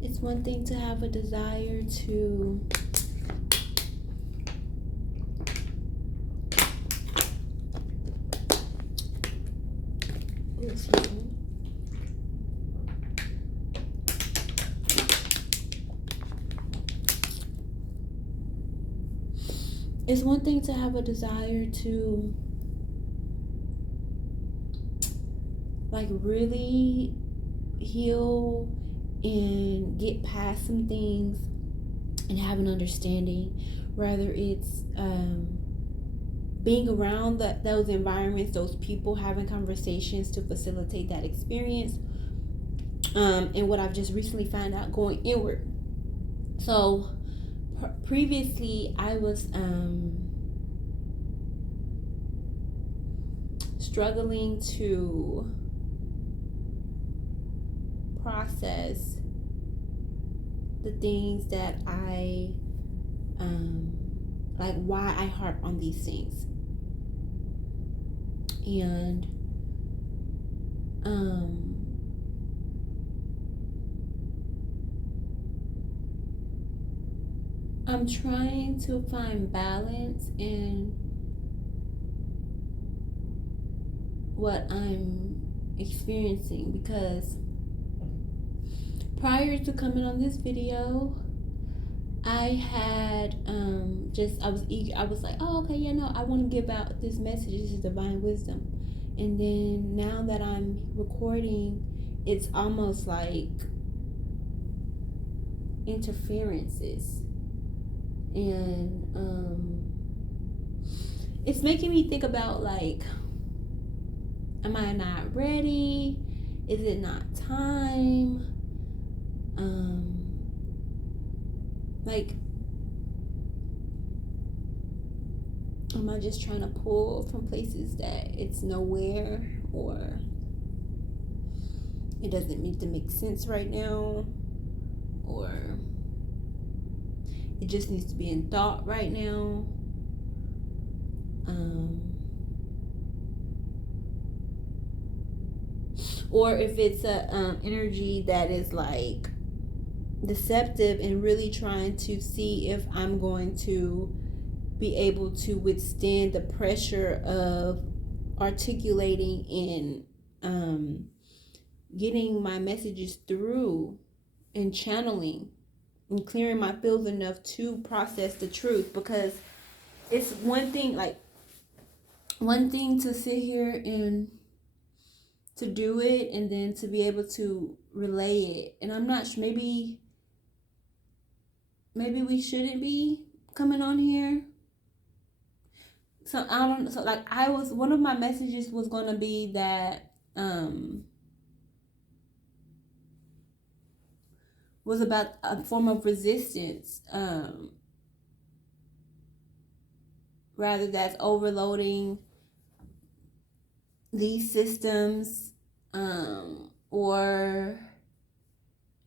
It's one thing to have a desire to it's one thing to have a desire to like really heal and get past some things and have an understanding, whether it's being around those environments, those people, having conversations to facilitate that experience, and what I've just recently found out, going inward. So previously I was struggling to process the things that I like, why I harp on these things. And I'm trying to find balance in what I'm experiencing, because prior to coming on this video, I had I was eager. I was like, oh, okay, yeah, no, I want to give out this message. This is divine wisdom. And then now that I'm recording, it's almost like interferences. And it's making me think about, like, am I not ready? Is it not time? Like, am I just trying to pull from places that it's nowhere, or it doesn't need to make sense right now, or it just needs to be in thought right now? Or if it's a energy that is like deceptive and really trying to see if I'm going to be able to withstand the pressure of articulating and getting my messages through and channeling and clearing my field enough to process the truth. Because it's one thing to sit here and to do it, and then to be able to relay it. And I'm not sure, maybe we shouldn't be coming on here. So I don't, so like, I was, one of my messages was going to be that was about a form of resistance, rather that's overloading these systems, or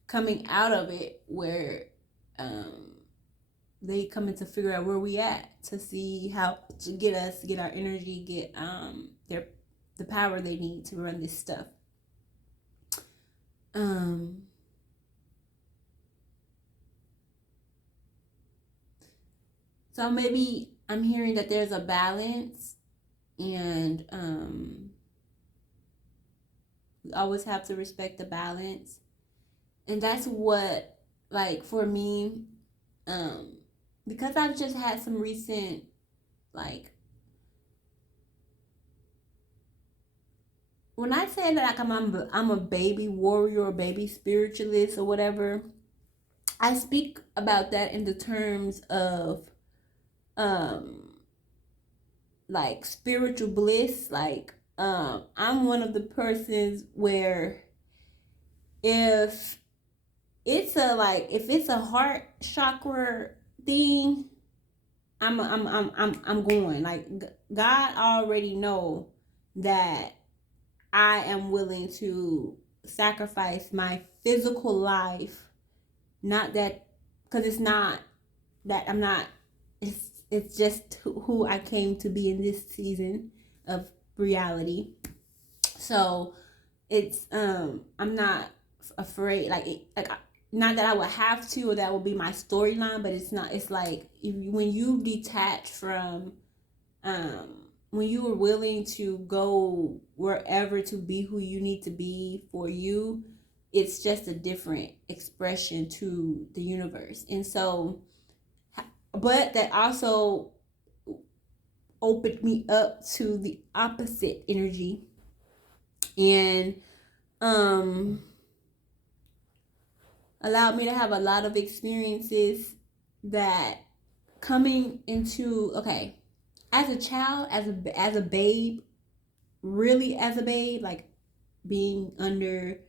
coming out of it, where they coming to figure out where we at, to see how to get our energy, get the power they need to run this stuff. So maybe I'm hearing that there's a balance, and we always have to respect the balance. And that's what, like, for me, because I've just had some recent, like, when I say that, like, I'm a baby warrior or baby spiritualist or whatever, I speak about that in the terms of like spiritual bliss. Like, I'm one of the persons where if it's a heart chakra thing, I'm going. Like, God already know that I am willing to sacrifice my physical life. Not that, because it's not that I'm not. It's just who I came to be in this season of reality. So it's I'm not afraid. Like not that I would have to or that would be my storyline, but it's not. It's like when you detach from, when you are willing to go wherever to be who you need to be for you, it's just a different expression to the universe. And so, but that also opened me up to the opposite energy, and allowed me to have a lot of experiences that coming into, okay, as a child, as a babe, really as a babe, like being under,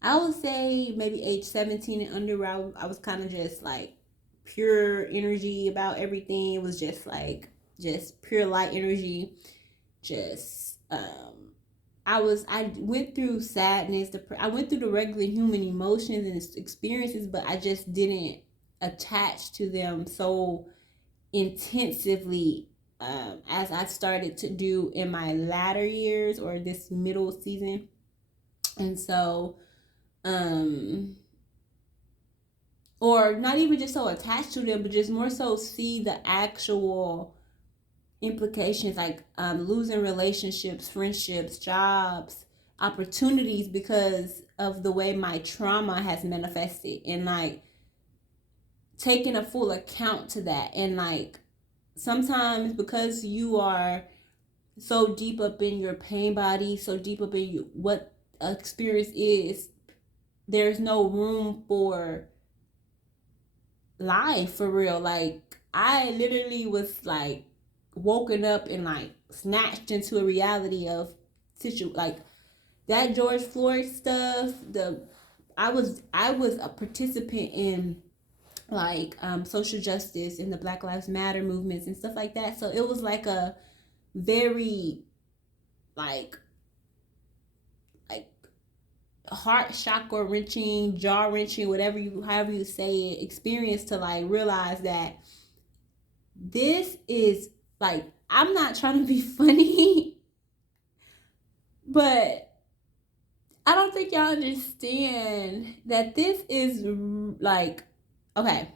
I would say maybe age 17 and under, where I was kind of just like pure energy about everything. It was just like just pure light energy. Just I went through sadness, I went through the regular human emotions and experiences, but I just didn't attach to them so intensively, as I started to do in my latter years or this middle season. And so, or not even just so attached to them, but just more so see the actual implications, like losing relationships, friendships, jobs, opportunities, because of the way my trauma has manifested, and like taking a full account to that. And like sometimes because you are so deep up in your pain body, so deep up in you, what experience is, there's no room for life for real. Like I literally was like woken up and like snatched into a reality of like that George Floyd stuff. I was a participant in like social justice and the Black Lives Matter movements and stuff like that. So it was like a very like like heart chakra wrenching, jaw wrenching, however you say it, experience to like realize that this is like, I'm not trying to be funny, but I don't think y'all understand that this is like, okay,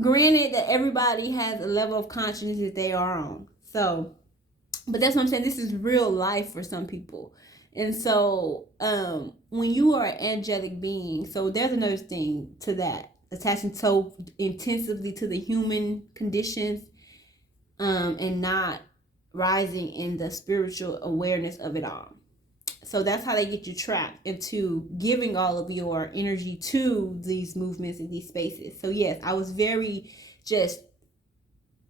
granted that everybody has a level of consciousness that they are on. So, but that's what I'm saying. This is real life for some people. And so, when you are an angelic being, so there's another thing to that, attaching so intensively to the human conditions, and not rising in the spiritual awareness of it all. So that's how they get you trapped into giving all of your energy to these movements and these spaces. So yes, I was very just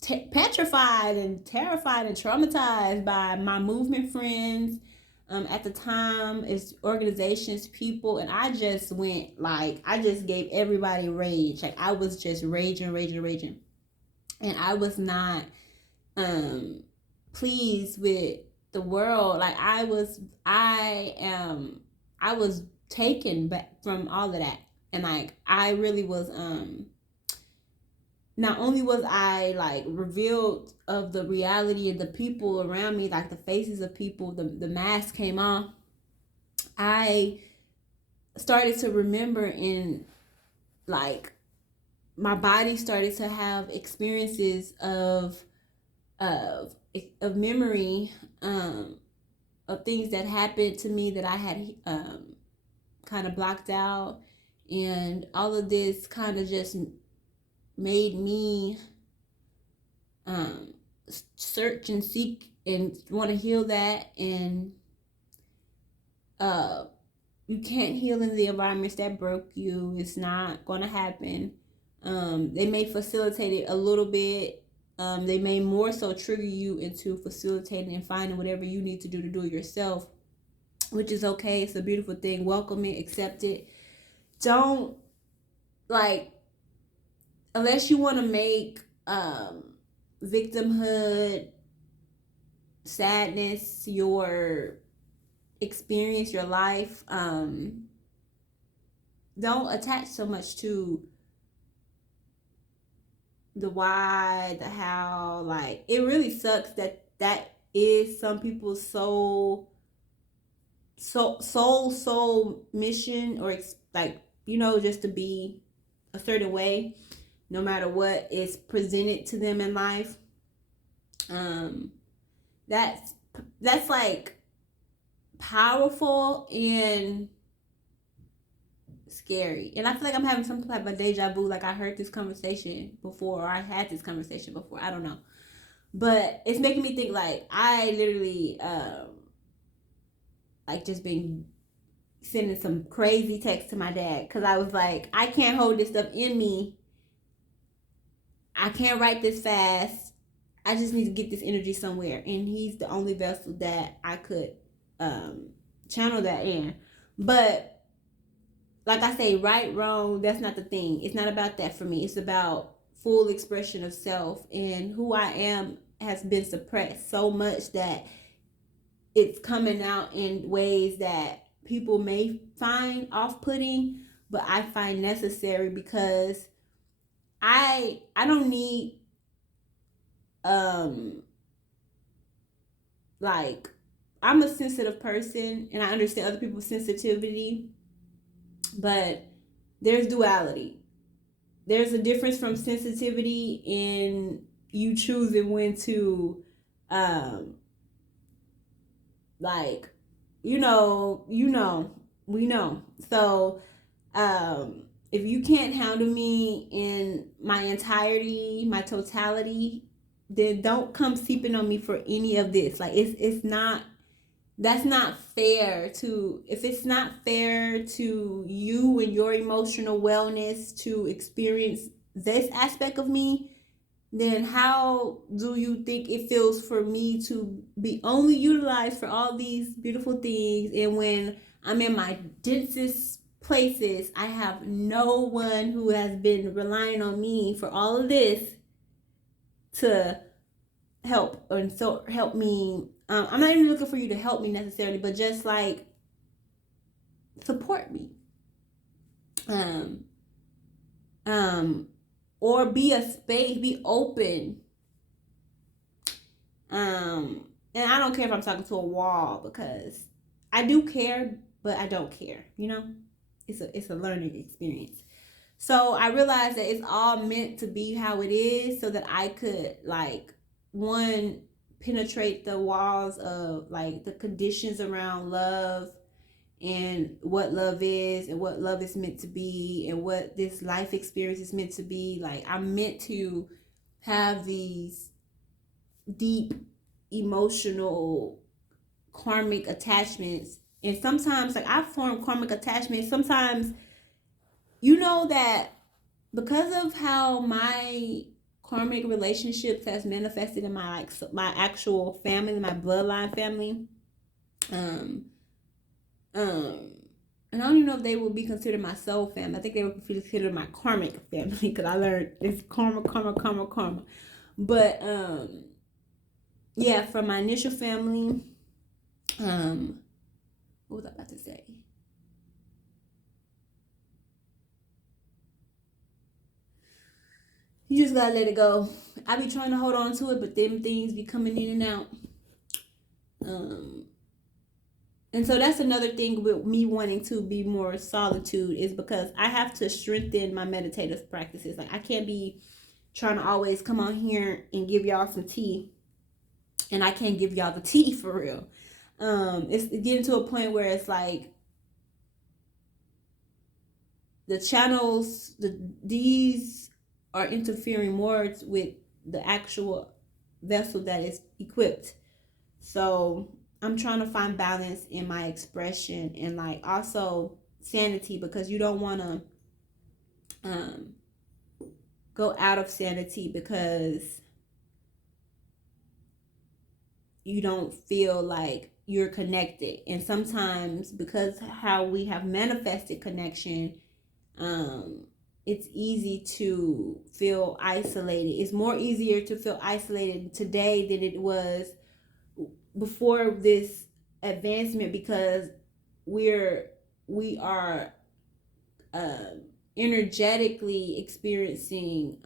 petrified and terrified and traumatized by my movement friends, at the time, as organizations, people, and I just went like, I just gave everybody rage. Like I was just raging, and I was not pleased with the world. Like I was taken back from all of that, and like I really was not only was I like revealed of the reality of the people around me, like the faces of people, the mask came off. I started to remember, in like my body started to have experiences of of memory, of things that happened to me that I had kind of blocked out, and all of this kind of just made me search and seek and want to heal that. And you can't heal in the environments that broke you. It's not going to happen. They may facilitate it a little bit. They may more so trigger you into facilitating and finding whatever you need to do it yourself, which is okay. It's a beautiful thing. Welcome it, accept it. Don't like, unless you want to make victimhood, sadness, your experience, your life, don't attach so much to the why, the how. Like it really sucks that is some people's sole soul mission, or like, just to be a certain way no matter what is presented to them in life. um that's like powerful and scary. And I feel like I'm having some type of deja vu, like I heard this conversation before, or I had this conversation before, I don't know. But it's making me think, like, I literally like just been sending some crazy text to my dad, because I was like, I can't hold this stuff in me. I can't write this fast. I just need to get this energy somewhere. And he's the only vessel that I could channel that in. But like I say, right, wrong, that's not the thing. It's not about that for me. It's about full expression of self. And who I am has been suppressed so much that it's coming out in ways that people may find off-putting, but I find necessary, because I don't need like, I'm a sensitive person and I understand other people's sensitivity, but there's duality. There's a difference from sensitivity in you choosing when to like, we know. So if you can't handle me in my entirety, my totality, then don't come seeping on me for any of this. Like, it's not, that's not fair to, if it's not fair to you and your emotional wellness to experience this aspect of me, then how do you think it feels for me to be only utilized for all these beautiful things, and when I'm in my densest places, I have no one who has been relying on me for all of this to help, and so help me. I'm not even looking for you to help me necessarily, but just like support me, or be a space, be open. And I don't care if I'm talking to a wall, because I do care, but I don't care. It's a learning experience. So I realized that it's all meant to be how it is, so that I could, like, one, penetrate the walls of, like, the conditions around love, and what love is, and what love is meant to be, and what this life experience is meant to be. Like, I'm meant to have these deep emotional karmic attachments. And sometimes, like, I form karmic attachments. Sometimes, that because of how my karmic relationships has manifested in my, like, my actual family, my bloodline family, and I don't even know if they would be considered my soul family. I think they would be considered my karmic family, because I learned it's karma. But yeah, from my initial family, what was I about to say? You just gotta let it go. I be trying to hold on to it, but them things be coming in and out. And so that's another thing with me wanting to be more solitude, is because I have to strengthen my meditative practices. Like, I can't be trying to always come on here and give y'all some tea, and I can't give y'all the tea for real. It's getting to a point where it's like the channels, these are interfering more with the actual vessel that is equipped. So I'm trying to find balance in my expression, and, like, also sanity, because you don't want to go out of sanity because you don't feel like you're connected. And sometimes, because how we have manifested connection, it's easy to feel isolated. It's more easier to feel isolated today than it was before this advancement, because we are energetically experiencing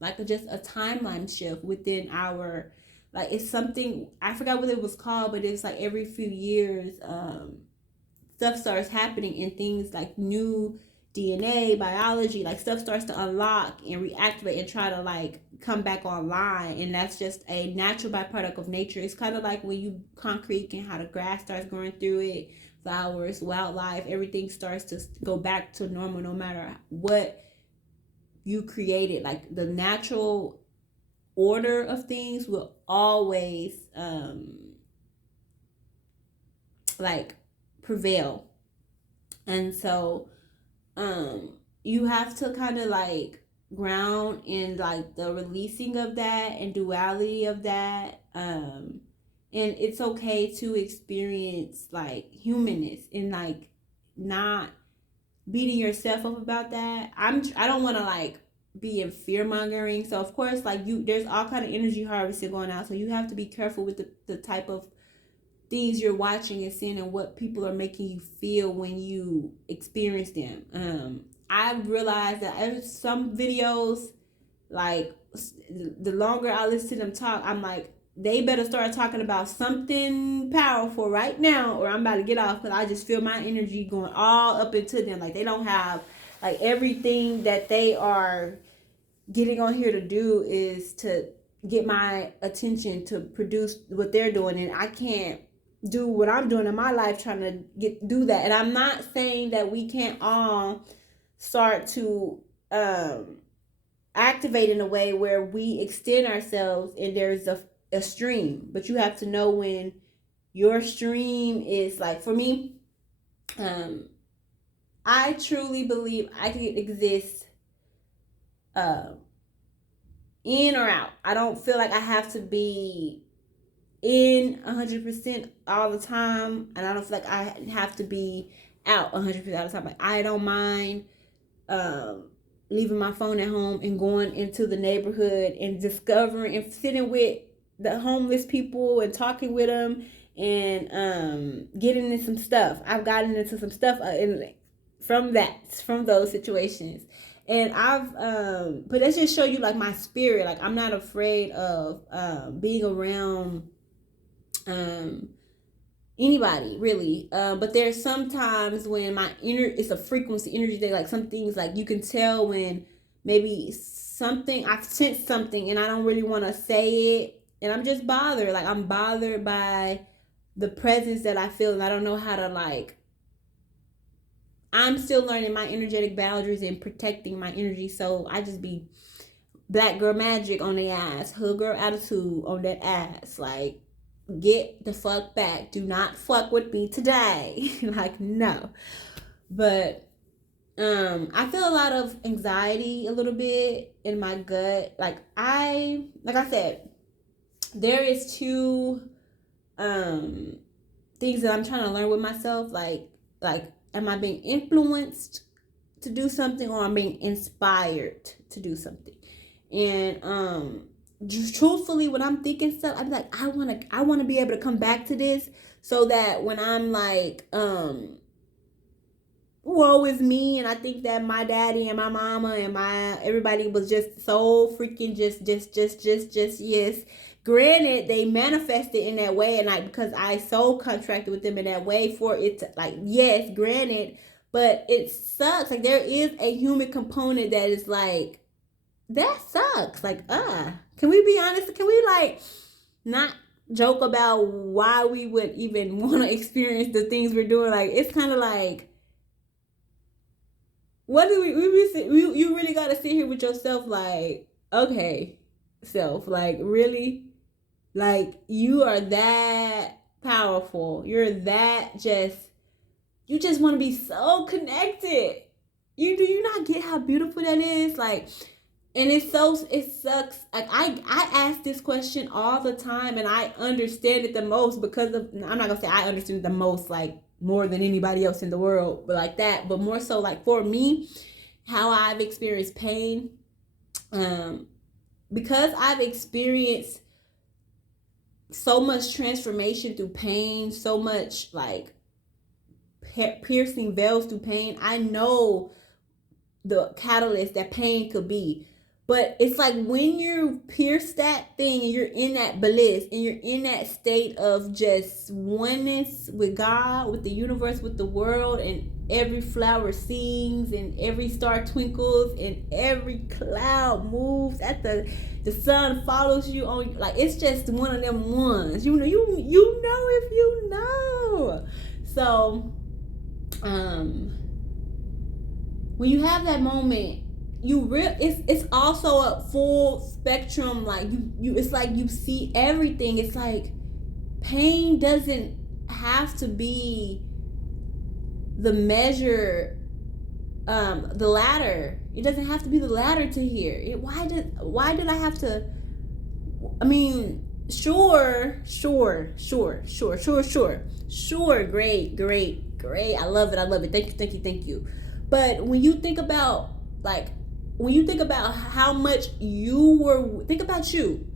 like just a timeline shift within our like it's something, I forgot what it was called, but it's like every few years stuff starts happening and things like new DNA, biology, like stuff starts to unlock and reactivate and try to like come back online. And that's just a natural byproduct of nature. It's kind of like when you concrete and how the grass starts growing through it, flowers, wildlife, everything starts to go back to normal no matter what you created. Like the natural order of things will always like prevail. And so you have to kind of like ground in like the releasing of that and duality of that, and it's okay to experience like humanness and like not beating yourself up about that. I don't want to like be in fear mongering, so of course like there's all kind of energy harvesting going out, so you have to be careful with the type of things you're watching and seeing and what people are making you feel when you experience them. I realized that there's some videos, like the longer I listen to them talk, I'm like, they better start talking about something powerful right now or I'm about to get off, because I just feel my energy going all up into them. Like they don't have, like everything that they are getting on here to do is to get my attention to produce what they're doing, and I can't do what I'm doing in my life trying to do that. And I'm not saying that we can't all start to activate in a way where we extend ourselves and there's a stream, but you have to know when your stream is like, for me, I truly believe I can exist in or out. I don't feel like I have to be in 100% all the time, and I don't feel like I have to be out 100% all the time. Like I don't mind leaving my phone at home and going into the neighborhood and discovering and sitting with the homeless people and talking with them and getting into some stuff. I've gotten into some stuff from those situations. And I've but let's just show you like my spirit. Like I'm not afraid of being around anybody really, but there's sometimes when my it's a frequency energy thing. Like some things, like you can tell when maybe something, I've sensed something and I don't really want to say it, and I'm just bothered. Like I'm bothered by the presence that I feel, and I don't know how to like, I'm still learning my energetic boundaries and protecting my energy. So I just be black girl magic on the ass, hood girl attitude on that ass, like get the fuck back, do not fuck with me today. Like no. But I feel a lot of anxiety a little bit in my gut. Like I said, there is two things that I'm trying to learn with myself. Like am I being influenced to do something, or I'm being inspired to do something? And just truthfully, when I'm thinking stuff, I'm like, I want to be able to come back to this, so that when I'm like, woe is me, and I think that my daddy and my mama and everybody was just so freaking just yes. Granted, they manifested in that way, and because I so contracted with them in that way for it to, like, yes, granted, but it sucks. Like there is a human component that is like, that sucks. Like, can we be honest? Can we like not joke about why we would even want to experience the things we're doing? Like, it's kind of like, what do you really got to sit here with yourself? Like, okay, self, like really, like you are that powerful. You're that you just want to be so connected. Do you not get how beautiful that is? Like, and it sucks. Like I ask this question all the time, and I understand it the most because of, I'm not gonna say I understand it the most, like more than anybody else in the world, but like that, but more so like for me, how I've experienced pain, because I've experienced so much transformation through pain, so much like piercing veils through pain. I know the catalyst that pain could be. But it's like when you pierce that thing and you're in that bliss and you're in that state of just oneness with God, with the universe, with the world, and every flower sings and every star twinkles and every cloud moves at the sun follows you on, like, it's just one of them ones. You know if you know. So when you have that moment, it's also a full spectrum. Like you it's like you see everything. It's like pain doesn't have to be the measure, the ladder. It doesn't have to be the ladder to here. Why did I have to? I mean, sure. Great. I love it. Thank you. But when you think about how much think about you,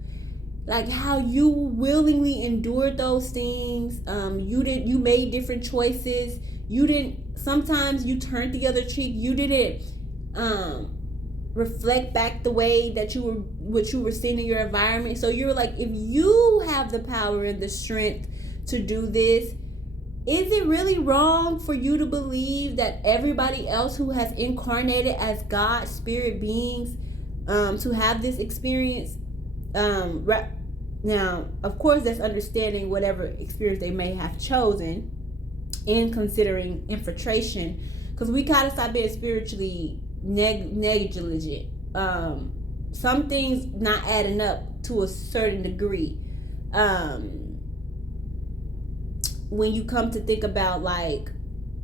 like how you willingly endured those things. You made different choices. Sometimes you turned the other cheek. You didn't reflect back the way that what you were seeing in your environment. So you're like, if you have the power and the strength to do this, is it really wrong for you to believe that everybody else who has incarnated as God, spirit beings, to have this experience? Now, of course, that's understanding whatever experience they may have chosen in considering infiltration, because we gotta stop being spiritually negligent. Some things not adding up to a certain degree. When you come to think about like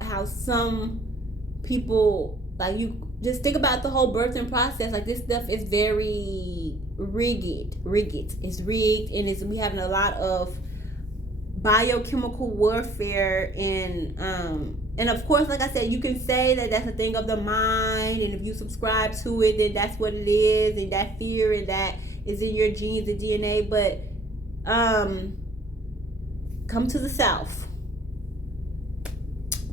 how some people, like, you just think about the whole birthing process, like this stuff is very rigged. It's rigged, and we having a lot of biochemical warfare, and of course, like I said, you can say that that's a thing of the mind, and if you subscribe to it, then that's what it is, and that fear and that is in your genes and DNA. But come to the South.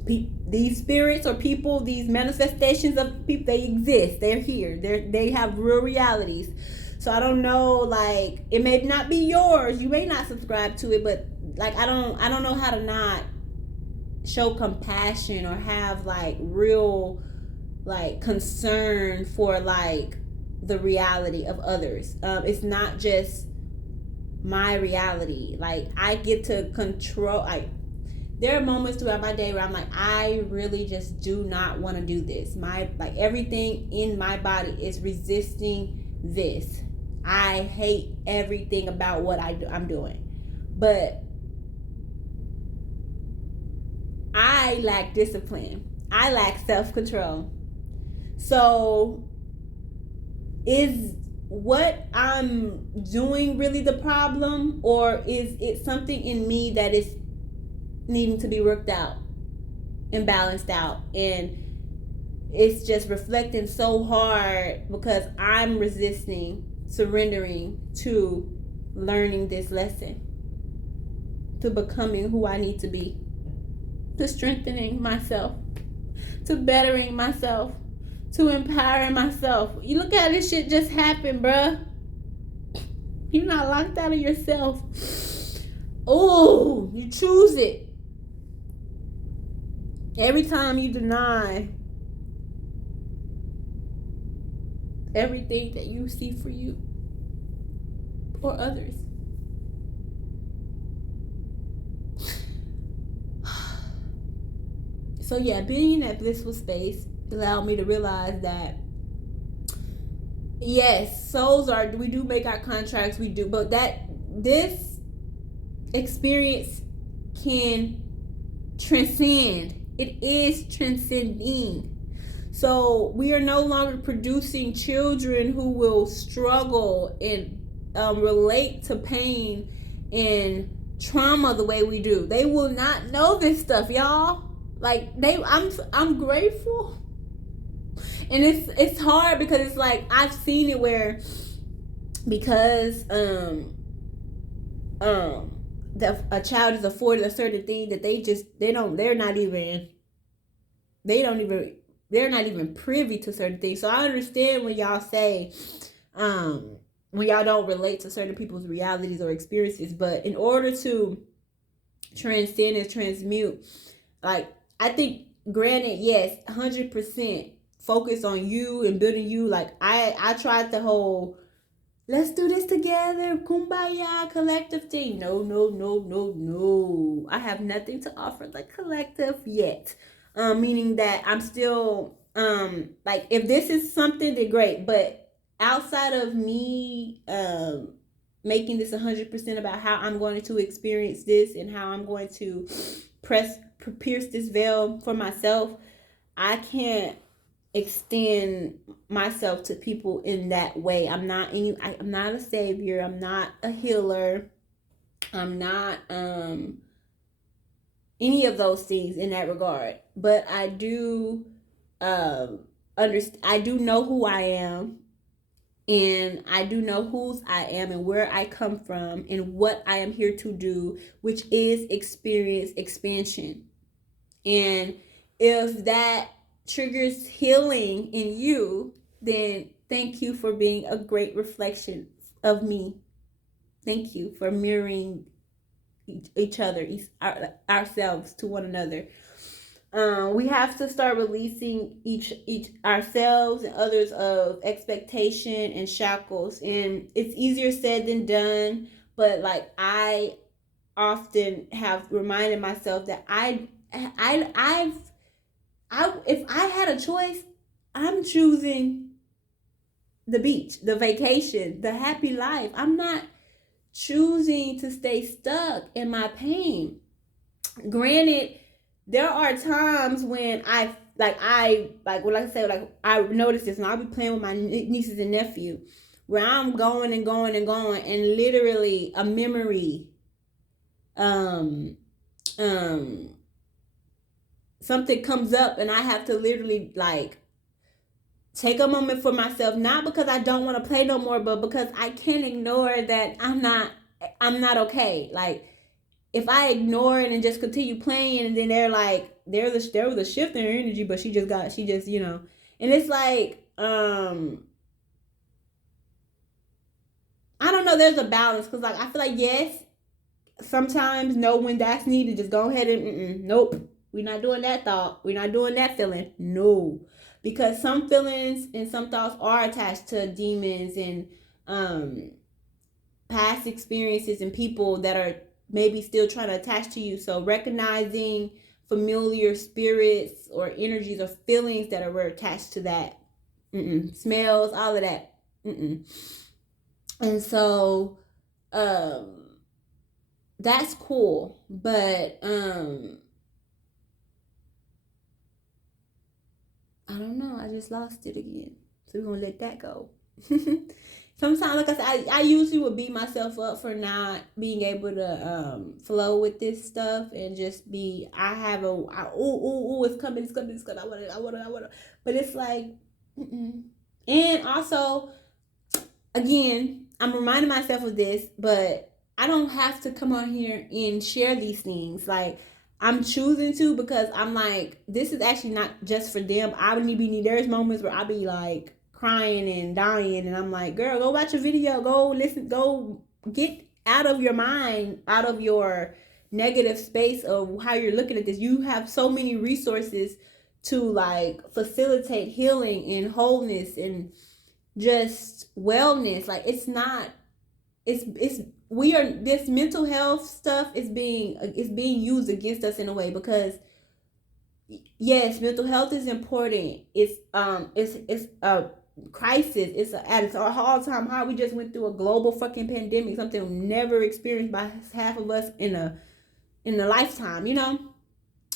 These spirits or people, these manifestations of people, they exist. They're here. They have real realities. So I don't know, like, it may not be yours. You may not subscribe to it, but like I don't know how to not show compassion or have like real like concern for like the reality of others. It's not just my reality. Like, I get to control. There are moments throughout my day where I'm like, I really just do not want to do this. Everything in my body is resisting this. I hate everything about what I'm doing. But I lack discipline. I lack self-control. So is what I'm doing really the problem, or is it something in me that is needing to be worked out and balanced out, and it's just reflecting so hard because I'm resisting surrendering to learning this lesson, to becoming who I need to be, to strengthening myself, to bettering myself, to empowering myself. You look at this shit just happen, bruh. You're not locked out of yourself. Oh, you choose it. Every time you deny everything that you see for you or others. So yeah, being in that blissful space allowed me to realize that yes, we do make our contracts, we do, but that this experience can transcend. It is transcending. So we are no longer producing children who will struggle and relate to pain and trauma the way we do. They will not know this stuff, y'all. Like I'm grateful, and it's hard because it's like I've seen it where because a child is afforded a certain thing that they're not even privy to certain things. So I understand when y'all say when y'all don't relate to certain people's realities or experiences. But in order to transcend and transmute, like, I think, granted, yes, 100% focus on you and building you. Like, I tried the whole let's do this together, kumbaya, collective thing. No, no, no, no, no. I have nothing to offer the collective yet. Meaning that I'm still like, if this is something, then great. But outside of me making this 100% about how I'm going to experience this and how I'm going to pierce this veil for myself, I can't extend myself to people in that way. I'm not a savior. I'm not a healer. I'm not any of those things in that regard. But I do I do know who I am, and I do know whose I am and where I come from and what I am here to do, which is experience expansion. And if that triggers healing in you, then thank you for being a great reflection of me. Thank you for mirroring each other, ourselves to one another. We have to start releasing each ourselves and others of expectation and shackles, and it's easier said than done. But like, I often have reminded myself that if I had a choice, I'm choosing the beach, the vacation, the happy life. I'm not choosing to stay stuck in my pain. Granted, there are times when I noticed this, and I'll be playing with my nieces and nephew, where I'm going and going and going, and literally a memory, something comes up, and I have to literally like take a moment for myself, not because I don't want to play no more, but because I can't ignore that I'm not okay. Like, if I ignore it and just continue playing, and then they're like, there was a shift in her energy, but she just and it's like, I don't know, there's a balance, because like, I feel like, yes, sometimes know when that's needed, just go ahead and nope, we're not doing that thought, we're not doing that feeling, no, because some feelings and some thoughts are attached to demons and past experiences and people that are maybe still trying to attach to you. So recognizing familiar spirits or energies or feelings that are attached to that, smells, all of that, and so that's cool. But I don't know, I just lost it again, so we're gonna let that go. Sometimes, like I said, I usually would beat myself up for not being able to flow with this stuff and just be, it's coming, I want to, but it's like, and also, again, I'm reminding myself of this, but I don't have to come on here and share these things. Like, I'm choosing to, because I'm like, this is actually not just for them. There's moments where I'll be like crying and dying, and I'm like, girl, go watch a video, go listen, go get out of your mind, out of your negative space of how you're looking at this. You have so many resources to like facilitate healing and wholeness and just wellness. Like, it's this mental health stuff is being used against us in a way, because yes, mental health is important. It's a crisis. It's at our all-time high. We just went through a global fucking pandemic, something never experienced by half of us in a lifetime,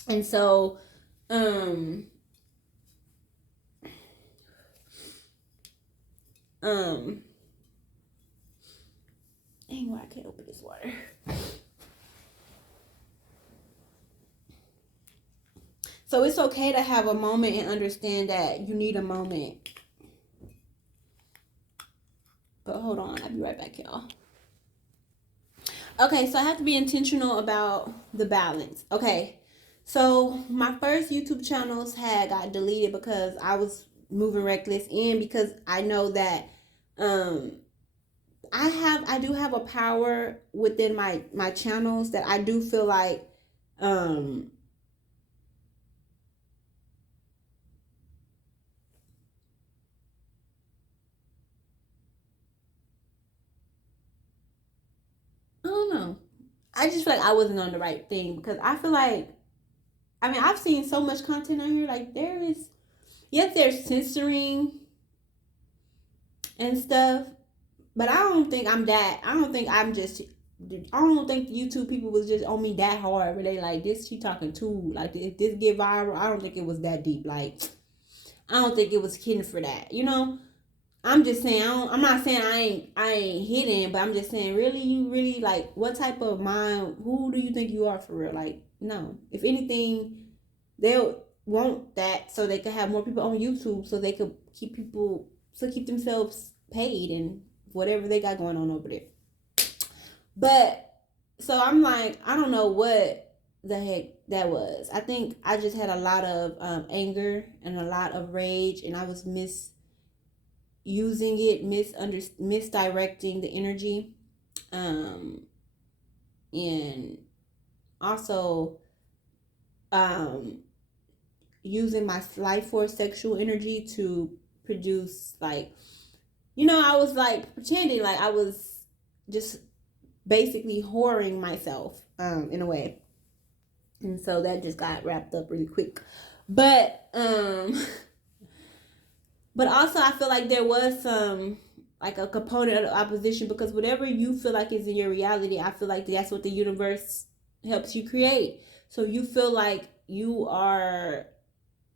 and so anyway, I can't open this water. So it's okay to have a moment and understand that you need a moment. But hold on, I'll be right back, y'all. Okay, so I have to be intentional about the balance. Okay, so my first YouTube channels got deleted because I was moving reckless, and because I know that um I do have a power within my channels that I do feel like um I don't know. I just feel like I wasn't on the right thing because I feel like, I mean, I've seen so much content on here. Like, there is, yes, there's censoring and stuff, but I don't think I'm that. I don't think I'm just. I don't think YouTube people was just on me that hard. But they like, this, she talking too. Like, if this get viral, I don't think it was that deep. Like, I don't think it was hidden for that. You know, I'm just saying. I'm not saying I ain't hidden, but I'm just saying, really, you really like, what type of mind? Who do you think you are for real? Like, no. If anything, they'll want that so they could have more people on YouTube, so they could keep themselves paid and whatever they got going on over there. But so I'm like, I don't know what the heck that was. I think I just had a lot of anger and a lot of rage, and I was misusing it, misdirecting the energy, and also um using my life force sexual energy to produce, like, I was like pretending like I was just basically whoring myself in a way. And so that just got wrapped up really quick. But but also I feel like there was some, like, a component of opposition, because whatever you feel like is in your reality, I feel like that's what the universe helps you create. So you feel like you are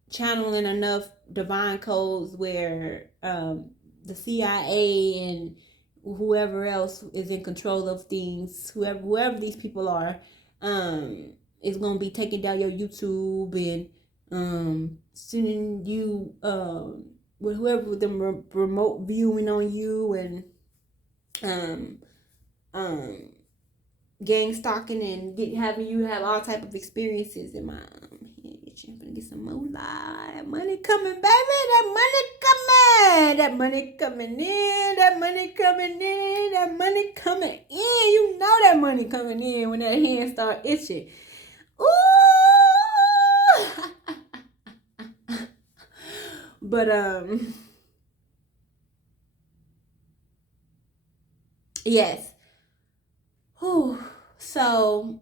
channeling enough divine codes where the CIA and whoever else is in control of things, whoever these people are, is gonna be taking down your YouTube and sending you with whoever with them remote viewing on you, and um um gang stalking and having you have all type of experiences in my I'm gonna get some moolah. That money coming, baby. That money coming. That money coming in. That money coming in. That money coming in. You know that money coming in when that hand start itching. Ooh. But yes. Whew. So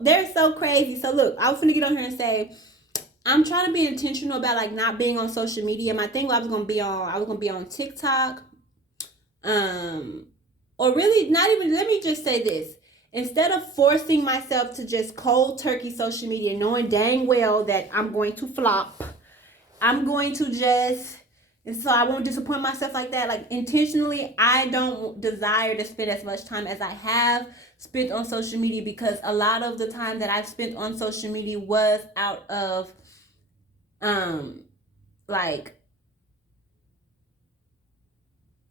they're so crazy. So look, I was gonna get on here and say, I'm trying to be intentional about, like, not being on social media. My thing I was gonna be on TikTok. Or really not even, let me just say this. Instead of forcing myself to just cold turkey social media, knowing dang well that I'm going to flop, I'm going to just, and so I won't disappoint myself like that. Like, intentionally, I don't desire to spend as much time as I have spent on social media, because a lot of the time that I've spent on social media was out of like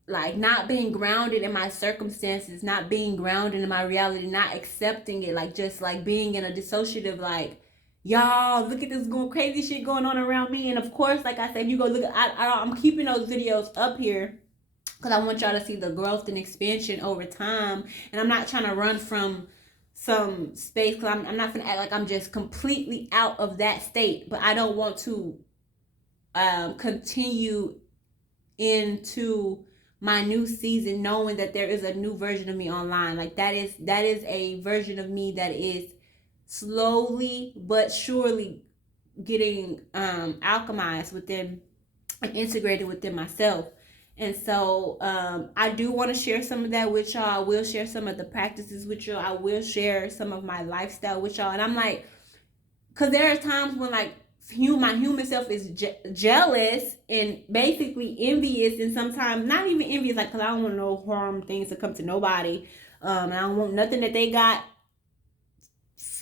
not being grounded in my circumstances, not being grounded in my reality, not accepting it, like, just like being in a dissociative, like, y'all look at this going crazy shit going on around me. And of course, like I said, you go look at, I'm keeping those videos up here because I want y'all to see the growth and expansion over time. And I'm not trying to run from some space, because I'm not gonna act like I'm just completely out of that state, but I don't want to continue into my new season knowing that there is a new version of me online. Like, that is a version of me that is slowly but surely getting alchemized within and integrated within myself. And so I do want to share some of that with y'all. I will share some of the practices with y'all. I will share some of my lifestyle with y'all. And I'm like, because there are times when, like, my human self is jealous and basically envious, and sometimes not even envious, like, because I don't want no harm things to come to nobody. And I don't want nothing that they got,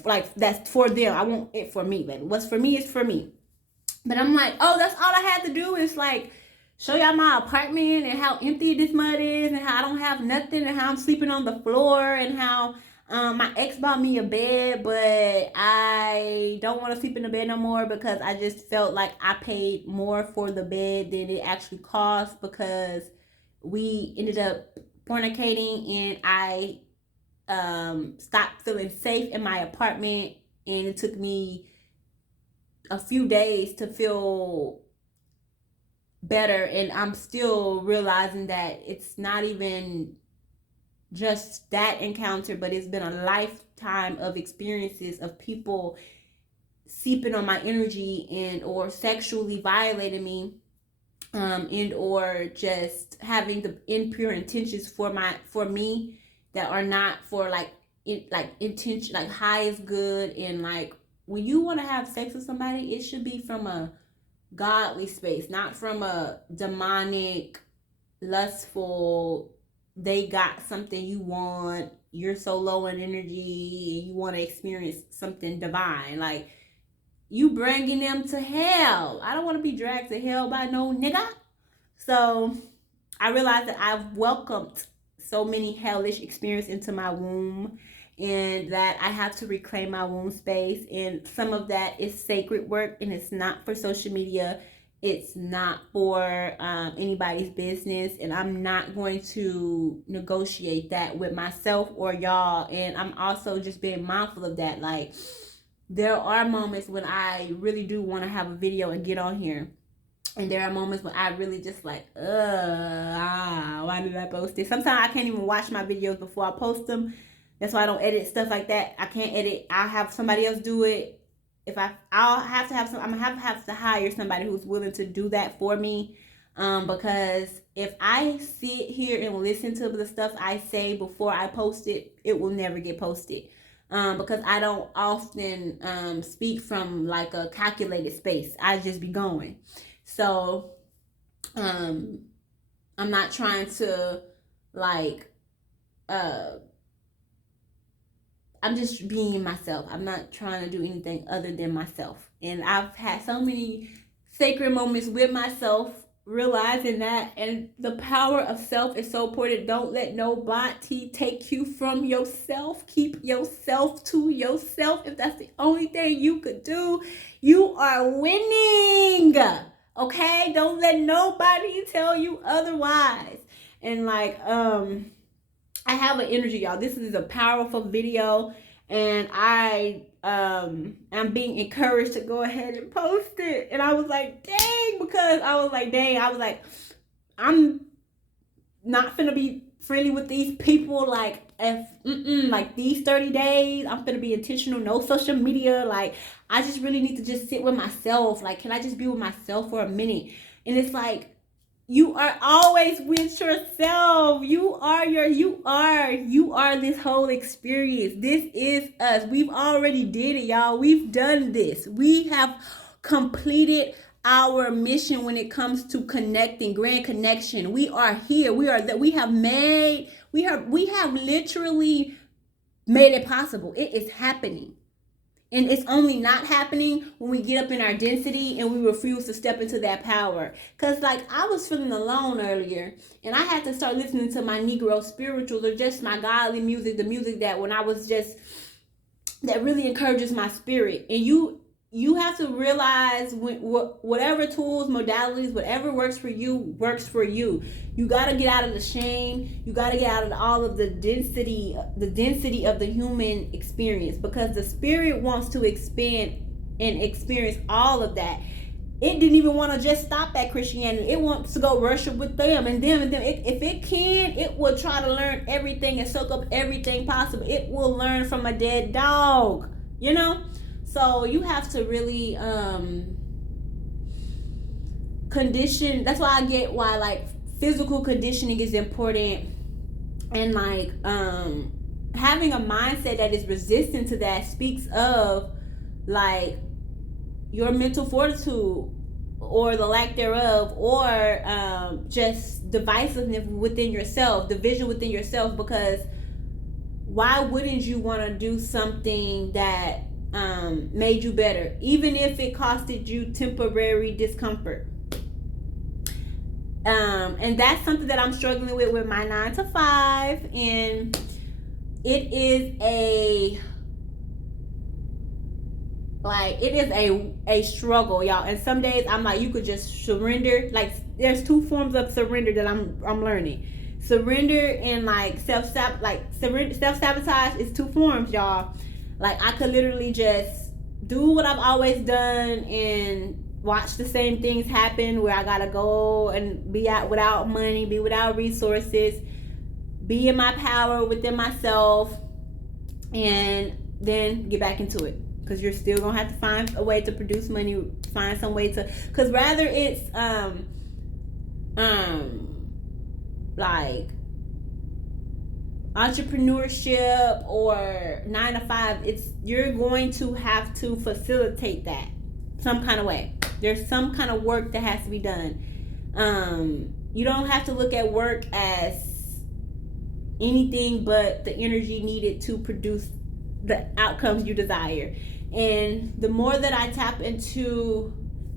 like, that's for them. I want it for me, baby. What's for me is for me. But I'm like, oh, that's all I had to do is, like, show y'all my apartment and how empty this mud is, and how I don't have nothing, and how I'm sleeping on the floor, and how My ex bought me a bed, but I don't want to sleep in the bed no more because I just felt like I paid more for the bed than it actually cost, because we ended up fornicating, and I stopped feeling safe in my apartment, and it took me a few days to feel better, and I'm still realizing that it's not even just that encounter, but it's been a lifetime of experiences of people seeping on my energy and or sexually violating me, and or just having the impure intentions for me that are not for intention, like high is good, and like when you want to have sex with somebody, it should be from a godly space, not from a demonic, lustful, they got something you want, you're so low in energy and you want to experience something divine. Like, you bringing them to hell. I don't want to be dragged to hell by no nigga. So I realized that I've welcomed so many hellish experiences into my womb, and that I have to reclaim my womb space. And some of that is sacred work, and it's not for social media. It's not for anybody's business, and I'm not going to negotiate that with myself or y'all. And I'm also just being mindful of that. Like, there are moments when I really do want to have a video and get on here, and there are moments when I really just like, why did I post this? Sometimes I can't even watch my videos before I post them. That's why I don't edit stuff like that. I can't edit. I'll have somebody else do it. I'm gonna have to hire somebody who's willing to do that for me. Because if I sit here and listen to the stuff I say before I post it, it will never get posted. Because I don't often speak from like a calculated space. I just be going. So I'm not trying to like I'm just being myself. I'm not trying to do anything other than myself. And I've had so many sacred moments with myself, realizing that. And the power of self is so important. Don't let nobody take you from yourself. Keep yourself to yourself. If that's the only thing you could do, you are winning. Okay? Don't let nobody tell you otherwise. And like, I have an energy, y'all. This is a powerful video, and I'm being encouraged to go ahead and post it. And I was like, I'm not finna be friendly with these people. Like, like these 30 days, I'm finna be intentional. No social media. Like, I just really need to just sit with myself. Like, can I just be with myself for a minute? And it's like, you are always with yourself. You are this whole experience. This is us. We've already did it, y'all. We've done this. We have completed our mission when it comes to connecting, grand connection. We are here. We have literally made it possible. It is happening. And it's only not happening when we get up in our density and we refuse to step into that power. Because, like, I was feeling alone earlier, and I had to start listening to my Negro spirituals, or just my godly music, the music that that really encourages my spirit. And you have to realize whatever tools, modalities, whatever works for you, works for you. You got to get out of the shame. You got to get out of all of the density of the human experience, because the spirit wants to expand and experience all of that. It didn't even want to just stop at Christianity. It wants to go worship with them and them and them. If it can, it will try to learn everything and soak up everything possible. It will learn from a dead dog, you know? So you have to really condition. That's why I get why like physical conditioning is important, and like having a mindset that is resistant to that speaks of like your mental fortitude or the lack thereof, or just divisiveness within yourself, division within yourself. Because why wouldn't you want to do something that made you better, even if it costed you temporary discomfort? And that's something that I'm struggling with my 9 to 5. And it is a struggle, y'all. And some days I'm like, you could just surrender. Like, there's two forms of surrender that I'm learning. Surrender and like self-sabotage is two forms, y'all. Like, I could literally just do what I've always done and watch the same things happen, where I gotta go and be out without money, be without resources, be in my power within myself, and then get back into it. Because you're still gonna have to find a way to produce money, find some way to, because rather it's like entrepreneurship or 9 to 5, it's, you're going to have to facilitate that some kind of way. There's some kind of work that has to be done. You don't have to look at work as anything but the energy needed to produce the outcomes you desire. And the more that I tap into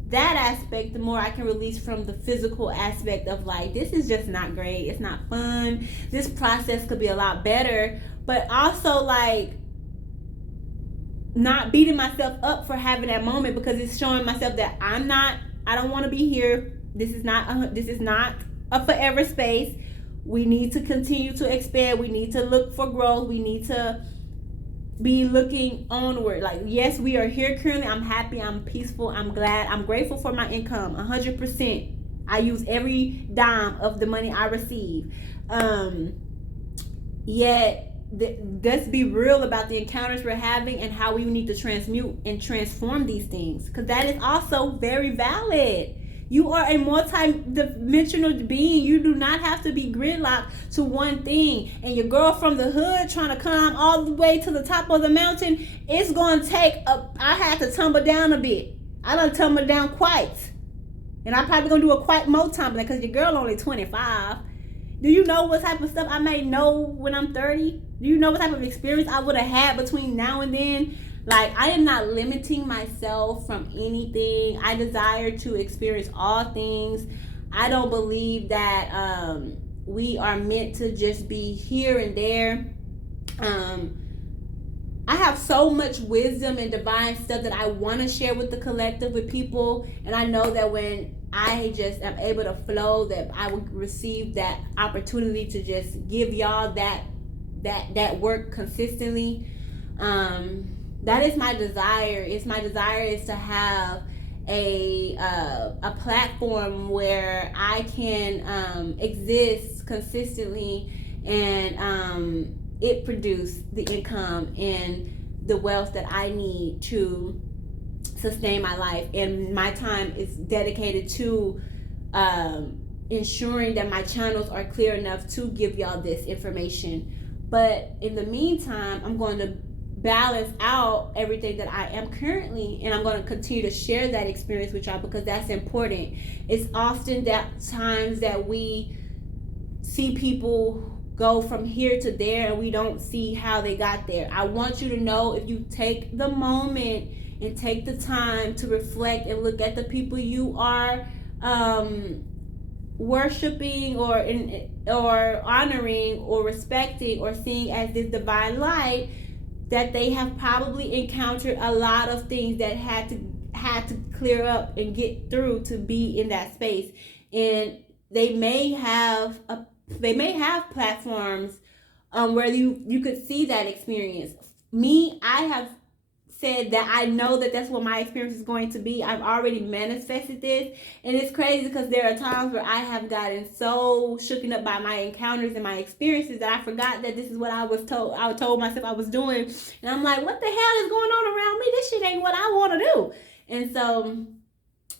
that aspect, the more I can release from the physical aspect of like, this is just not great, it's not fun, this process could be a lot better. But also like not beating myself up for having that moment, because it's showing myself that I don't want to be here. This is not a forever space. We need to continue to expand. We need to look for growth. We need to be looking onward. Like, yes, we are here currently. I'm happy, I'm peaceful, I'm glad, I'm grateful for my income 100%. I use every dime of the money I receive. Yet let's be real about the encounters we're having and how we need to transmute and transform these things, because that is also very valid. You are a multi-dimensional being. You do not have to be gridlocked to one thing. And your girl from the hood trying to climb all the way to the top of the mountain, it's going to take I had to tumble down a bit. I done tumbled down quite. And I'm probably going to do a quite more tumbling, because your girl only 25. Do you know what type of stuff I may know when I'm 30? Do you know what type of experience I would have had between now and then? Like, I am not limiting myself from anything. I desire to experience all things. I don't believe that we are meant to just be here and there. I have so much wisdom and divine stuff that I want to share with the collective, with people. And I know that when I just am able to flow, that I will receive that opportunity to just give y'all that work consistently. That is my desire. My desire is to have a platform where I can exist consistently, and it produce the income and the wealth that I need to sustain my life. And my time is dedicated to ensuring that my channels are clear enough to give y'all this information. But in the meantime, I'm going to balance out everything that I am currently, and I'm going to continue to share that experience with y'all, because that's important. It's often that times that we see people go from here to there and we don't see how they got there. I want you to know, if you take the moment and take the time to reflect and look at the people you are worshiping or honoring or respecting or seeing as this divine light, that they have probably encountered a lot of things that had to clear up and get through to be in that space. And they may have platforms where you could see that experience. Me, I have said that I know that that's what my experience is going to be. I've already manifested this, and it's crazy because there are times where I have gotten so shooken up by my encounters and my experiences that I forgot that this is what I told myself I was doing, and I'm like, what the hell is going on around me? This shit ain't what I want to do. And so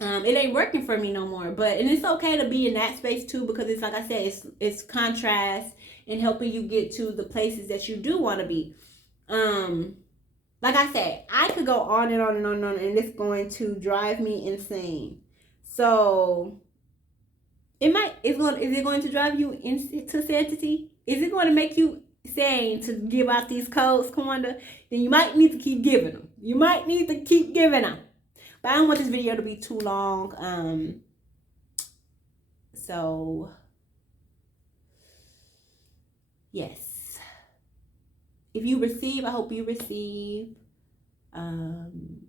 it ain't working for me no more. And it's okay to be in that space too, because it's like I said, it's contrast and helping you get to the places that you do want to be. Like I said, I could go on and on and on and on, and it's going to drive me insane. So is it going to drive you into sanity? Is it going to make you sane to give out these codes, Kwanda? Then you might need to keep giving them. But I don't want this video to be too long. So yes. if you receive, I hope you receive. Um,